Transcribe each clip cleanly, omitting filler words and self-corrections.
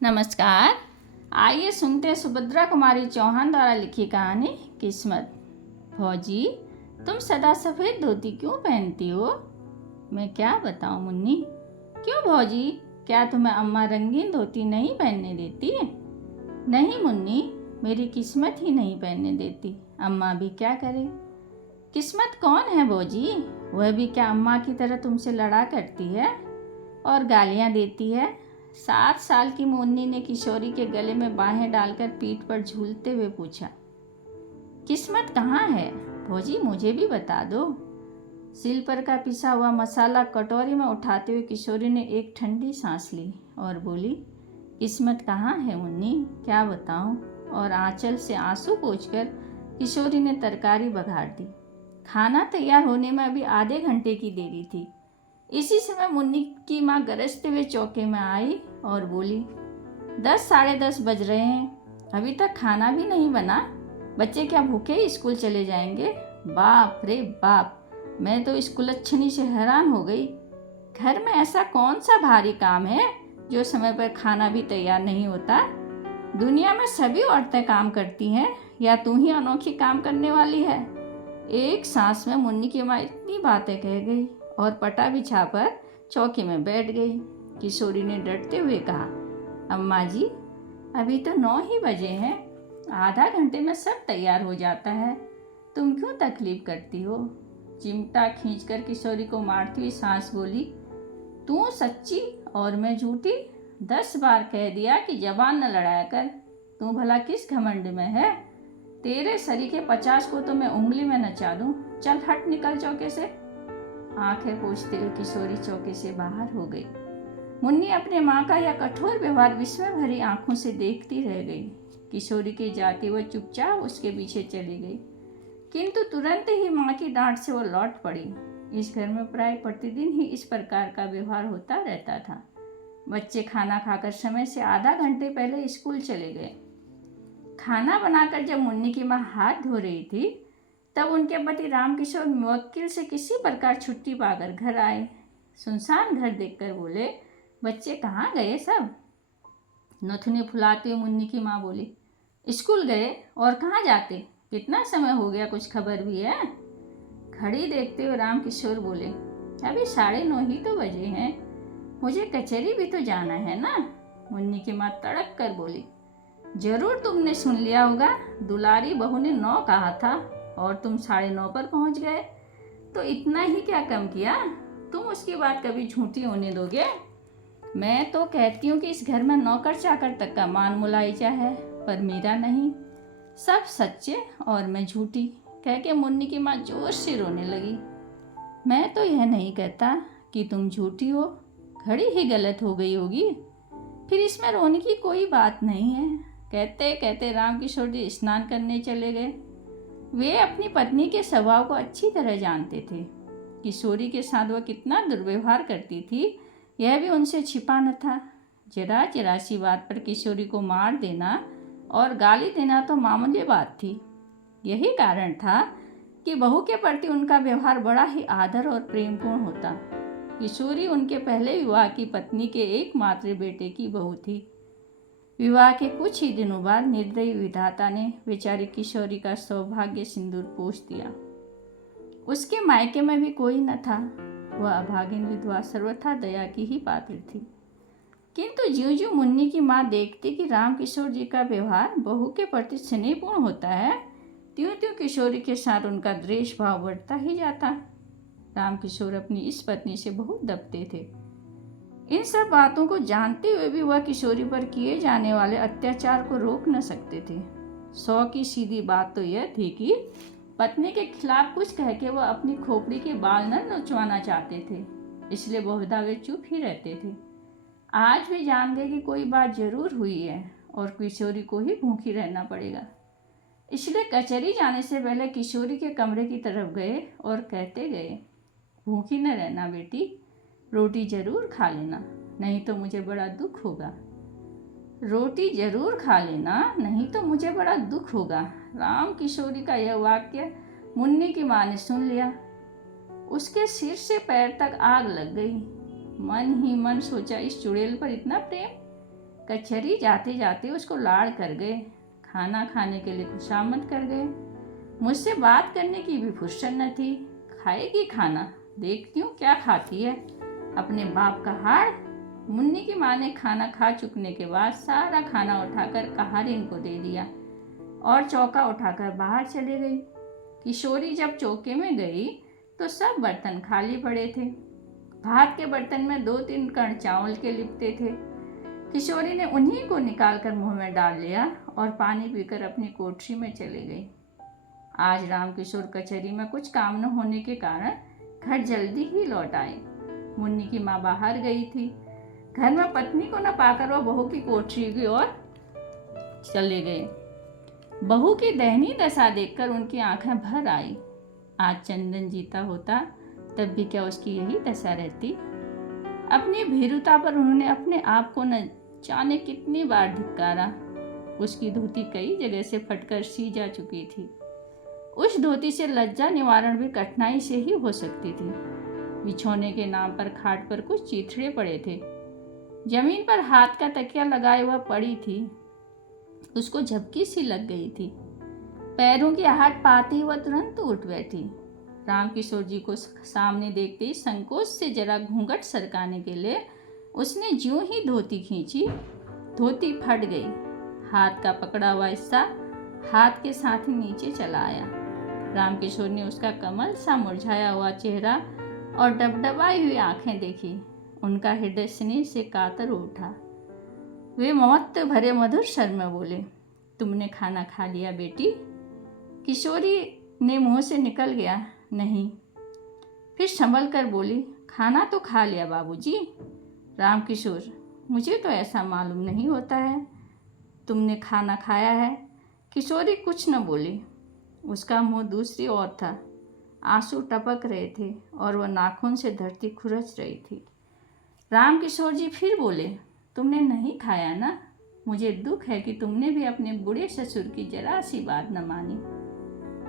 नमस्कार। आइए सुनते हैं सुभद्रा कुमारी चौहान द्वारा लिखी कहानी किस्मत। भौजी, तुम सदा सफ़ेद धोती क्यों पहनती हो? मैं क्या बताऊं मुन्नी। क्यों भौजी, क्या तुम्हें अम्मा रंगीन धोती नहीं पहनने देती? नहीं मुन्नी, मेरी किस्मत ही नहीं पहनने देती। अम्मा भी क्या करे। किस्मत कौन है भौजी? वह भी क्या अम्मा की तरह तुमसे लड़ा करती है और गालियां देती है? 7 साल की मुन्नी ने किशोरी के गले में बाहें डालकर पीठ पर झूलते हुए पूछा, किस्मत कहाँ है भौजी, मुझे भी बता दो। सिल पर का पिसा हुआ मसाला कटोरी में उठाते हुए किशोरी ने एक ठंडी सांस ली और बोली, किस्मत कहाँ है मुन्नी, क्या बताऊं? और आंचल से आंसू पोंछकर किशोरी ने तरकारी बघार दी। खाना तैयार होने में अभी आधे घंटे की देरी थी। इसी समय मुन्नी की माँ गरजते हुए चौके में आई और बोली, 10 साढ़े 10 बज रहे हैं, अभी तक खाना भी नहीं बना। बच्चे क्या भूखे ही स्कूल चले जाएंगे? बाप रे बाप, मैं तो इस कुलच्छनी से हैरान हो गई। घर में ऐसा कौन सा भारी काम है जो समय पर खाना भी तैयार नहीं होता? दुनिया में सभी औरतें काम करती हैं या तू ही अनोखी काम करने वाली है? एक सांस में मुन्नी की माँ इतनी बातें कह गई और पटा बिछाकर चौकी में बैठ गई। किशोरी ने डरते हुए कहा, अम्मा जी, अभी तो 9 ही बजे हैं, आधा घंटे में सब तैयार हो जाता है, तुम क्यों तकलीफ करती हो? चिमटा खींचकर किशोरी को मारती हुई सांस बोली, तू सच्ची और मैं झूठी? 10 बार कह दिया कि जबान न लड़ाया कर। तू भला किस घमंड में है? तेरे सरीखे 50 को तो मैं उंगली में नचा दूं। चल हट, निकल चौके से। आंखें पोंछते हुए किशोरी चौके से बाहर हो गई। मुन्नी अपने माँ का यह कठोर व्यवहार विस्मय भरी आंखों से देखती रह गई। किशोरी के जाते वह चुपचाप उसके पीछे चली गई, किंतु तुरंत ही माँ की डांट से वो लौट पड़ी। इस घर में प्राय प्रतिदिन ही इस प्रकार का व्यवहार होता रहता था। बच्चे खाना खाकर समय से आधा घंटे पहले स्कूल चले गए। खाना बनाकर जब मुन्नी की माँ हाथ धो रही थी, तब उनके पति रामकिशोर मुवक्किल से किसी प्रकार छुट्टी पाकर घर आए। सुनसान घर देखकर बोले, बच्चे कहाँ गए सब? नथुनी फुलाते हुए मुन्नी की माँ बोली, स्कूल गए, और कहाँ जाते? कितना समय हो गया, कुछ खबर भी है? घड़ी देखते हुए रामकिशोर बोले, अभी 9:30 ही तो बजे हैं, मुझे कचहरी भी तो जाना है ना। मुन्नी की माँ तड़क कर बोली, जरूर तुमने सुन लिया होगा, दुलारी बहू ने 9 कहा था और तुम 9:30 पर पहुंच गए, तो इतना ही क्या कम किया? तुम उसकी बात कभी झूठी होने दोगे? मैं तो कहती हूँ कि इस घर में नौकर चाकर तक का मान मुलायजा है, पर मेरा नहीं। सब सच्चे और मैं झूठी, कह के मुन्नी की माँ जोर से रोने लगी। मैं तो यह नहीं कहता कि तुम झूठी हो, घड़ी ही गलत हो गई होगी, फिर इसमें रोने की कोई बात नहीं है। कहते कहते रामकिशोर जी स्नान करने चले गए। वे अपनी पत्नी के स्वभाव को अच्छी तरह जानते थे। किशोरी के साथ वह कितना दुर्व्यवहार करती थी, यह भी उनसे छिपा न था। जरा जरा सी बात पर किशोरी को मार देना और गाली देना तो मामूली बात थी। यही कारण था कि बहू के प्रति उनका व्यवहार बड़ा ही आदर और प्रेमपूर्ण होता। किशोरी उनके पहले विवाह की पत्नी के एकमात्र बेटे की बहू थी। विवाह के कुछ ही दिनों बाद निर्दयी विधाता ने बेचारी किशोरी का सौभाग्य सिंदूर पोंछ दिया। उसके मायके में भी कोई न था। वह अभागिन विधवा सर्वथा दया की ही पात्र थी। किंतु ज्यों ज्यों मुन्नी की माँ देखती कि रामकिशोर जी का व्यवहार बहू के प्रति स्नेहपूर्ण होता है, त्यों त्यों किशोरी के साथ उनका द्वेष भाव बढ़ता ही जाता। रामकिशोर अपनी इस पत्नी से बहुत दबते थे। इन सब बातों को जानते हुए भी वह किशोरी पर किए जाने वाले अत्याचार को रोक न सकते थे। 100 की सीधी बात तो यह थी कि पत्नी के खिलाफ कुछ कह के वह अपनी खोपड़ी के बाल न नोचवाना चाहते थे, इसलिए बहुधा वे चुप ही रहते थे। आज भी जान गए कि कोई बात जरूर हुई है और किशोरी को ही भूखी रहना पड़ेगा, इसलिए कचहरी जाने से पहले किशोरी के कमरे की तरफ गए और कहते गए, भूखी न रहना बेटी, रोटी जरूर खा लेना, नहीं तो मुझे बड़ा दुख होगा। रोटी जरूर खा लेना, नहीं तो मुझे बड़ा दुख होगा। रामकिशोरी का यह वाक्य मुन्नी की माँ ने सुन लिया। उसके सिर से पैर तक आग लग गई। मन ही मन सोचा, इस चुड़ैल पर इतना प्रेम? कचहरी जाते जाते उसको लाड़ कर गए, खाना खाने के लिए खुशामद कर गए। मुझसे बात करने की भी फुर्सत न थी। खाएगी खाना, देखती हूँ क्या खाती है, अपने बाप का हाड़। मुन्नी की माँ ने खाना खा चुकने के बाद सारा खाना उठाकर कहारिन को दे दिया और चौका उठाकर बाहर चले गई। किशोरी जब चौके में गई तो सब बर्तन खाली पड़े थे। भात के बर्तन में 2-3 कण चावल के लिपटे थे। किशोरी ने उन्हीं को निकालकर मुंह में डाल लिया और पानी पीकर अपनी कोठरी में चली गई। आज रामकिशोर कचहरी में कुछ काम न होने के कारण घर जल्दी ही लौट आए। मुन्नी की माँ बाहर गई थी। घर में पत्नी को न पाकर वह बहू की कोठरी की ओर चले गए। बहू की दयनीय दशा देखकर उनकी आंखें भर आई। आज चंदन जीता होता तब भी क्या उसकी यही दशा रहती। अपनी भीरुता पर उन्होंने अपने आप को न जाने कितनी बार धिक्कारा। उसकी धोती कई जगह से फटकर सी जा चुकी थी। उस धोती से लज्जा निवारण भी कठिनाई से ही हो सकती थी। बिछोने के नाम पर खाट पर कुछ चीथड़े पड़े थे। जमीन पर हाथ का तकिया लगाए हुआ पड़ी थी। उसको झपकी सी लग गई थी। पैरों की आहट पाते ही वह तुरंत उठ बैठी। रामकिशोर जी को सामने देखते ही संकोच से जरा घूंघट सरकाने के लिए उसने ज्यों ही धोती खींची, धोती फट गई। हाथ का पकड़ा हुआ हिस्सा हाथ के साथ ही नीचे चला आया। रामकिशोर ने उसका कमल सा मुरझाया हुआ चेहरा और डबडबाई हुई आंखें देखी। उनका हृदय स्नेह से कातर उठा। वे ममत्व भरे मधुर स्वर में बोले, तुमने खाना खा लिया बेटी? किशोरी ने मुंह से निकल गया, नहीं। फिर संभल कर बोली, खाना तो खा लिया बाबूजी। रामकिशोर, मुझे तो ऐसा मालूम नहीं होता है। तुमने खाना खाया है? किशोरी कुछ न बोली। उसका मुंह दूसरी ओर था। आंसू टपक रहे थे और वह नाखून से धरती खुरच रही थी। रामकिशोर जी फिर बोले, तुमने नहीं खाया ना? मुझे दुख है कि तुमने भी अपने बूढ़े ससुर की जरा सी बात न मानी।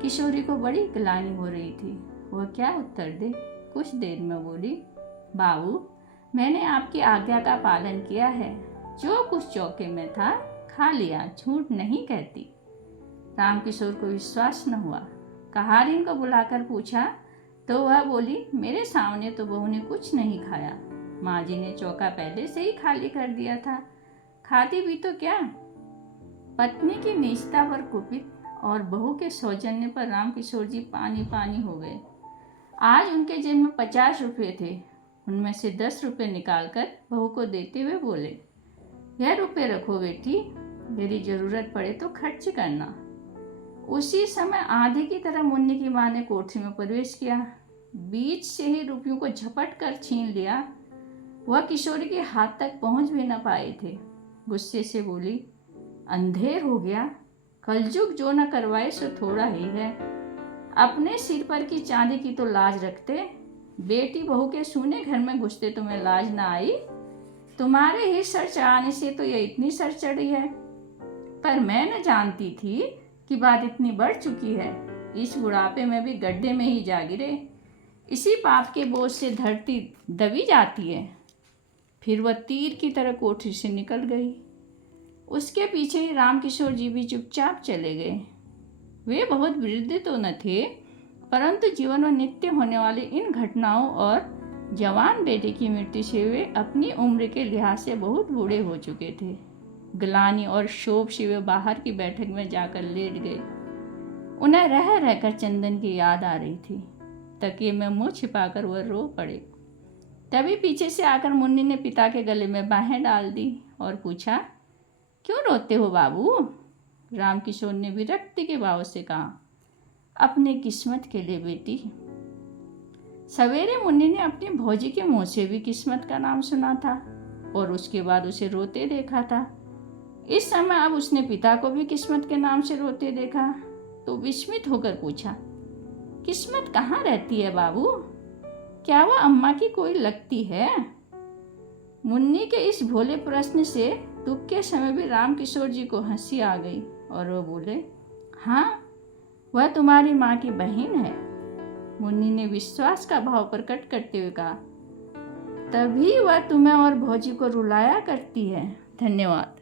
किशोरी को बड़ी ग्लानि हो रही थी। वह क्या उत्तर दे। कुछ देर में बोली, बाबू, मैंने आपकी आज्ञा का पालन किया है। जो कुछ चौके में था खा लिया, झूठ नहीं कहती। रामकिशोर को विश्वास न हुआ। कहारिन को बुलाकर पूछा तो वह बोली, मेरे सामने तो बहू ने कुछ नहीं खाया। माँ जी ने चौका पहले से ही खाली कर दिया था। खाती भी तो क्या। पत्नी की नीचता पर कुपित और बहू के सौजन्य पर रामकिशोर जी पानी पानी हो गए। आज उनके जेब में 50 रुपये थे। उनमें से 10 रुपये निकालकर बहू को देते हुए बोले, यह रुपये रखो बेटी, यदि जरूरत पड़े तो खर्च करना। उसी समय आधे की तरह मुन्नी की माँ ने कोठरी में प्रवेश किया। बीच से ही रुपयों को झपट कर छीन लिया। वह किशोरी के हाथ तक पहुंच भी न पाए थे। गुस्से से बोली, अंधेर हो गया, कलयुग जो न करवाए सो थोड़ा ही है। अपने सिर पर की चांदी की तो लाज रखते। बेटी बहू के सूने घर में घुसते तुम्हें लाज न आई। तुम्हारे ही सर चढ़ाने से तो ये इतनी सर चढ़ी है। पर मैं न जानती थी कि बात इतनी बढ़ चुकी है। इस बुढ़ापे में भी गड्ढे में ही जा गिरे। इसी पाप के बोझ से धरती दबी जाती है। फिर वह तीर की तरह कोठरी से निकल गई। उसके पीछे ही रामकिशोर जी भी चुपचाप चले गए। वे बहुत वृद्ध तो न थे, परंतु जीवन में नित्य होने वाली इन घटनाओं और जवान बेटे की मृत्यु से वे अपनी उम्र के लिहाज से बहुत बूढ़े हो चुके थे। ग्लानि और शोभ से वे बाहर की बैठक में जाकर लेट गए। उन्हें रह रहकर चंदन की याद आ रही थी। तकिए में मुंह छिपाकर वह रो पड़े। तभी पीछे से आकर मुन्नी ने पिता के गले में बाहें डाल दी और पूछा, क्यों रोते हो बाबू? रामकिशोर ने विरक्ति के भाव से कहा, अपनी किस्मत के लिए बेटी। सवेरे मुन्नी ने अपनी भौजी के मुंह से भी किस्मत का नाम सुना था और उसके बाद उसे रोते देखा था। इस समय अब उसने पिता को भी किस्मत के नाम से रोते देखा तो विस्मित होकर पूछा, किस्मत कहाँ रहती है बाबू? क्या वह अम्मा की कोई लगती है? मुन्नी के इस भोले प्रश्न से दुख के समय भी रामकिशोर जी को हंसी आ गई और वो बोले, हाँ, वह तुम्हारी माँ की बहन है। मुन्नी ने विश्वास का भाव प्रकट करते हुए कहा, तभी वह तुम्हें और भौजी को रुलाया करती है। धन्यवाद।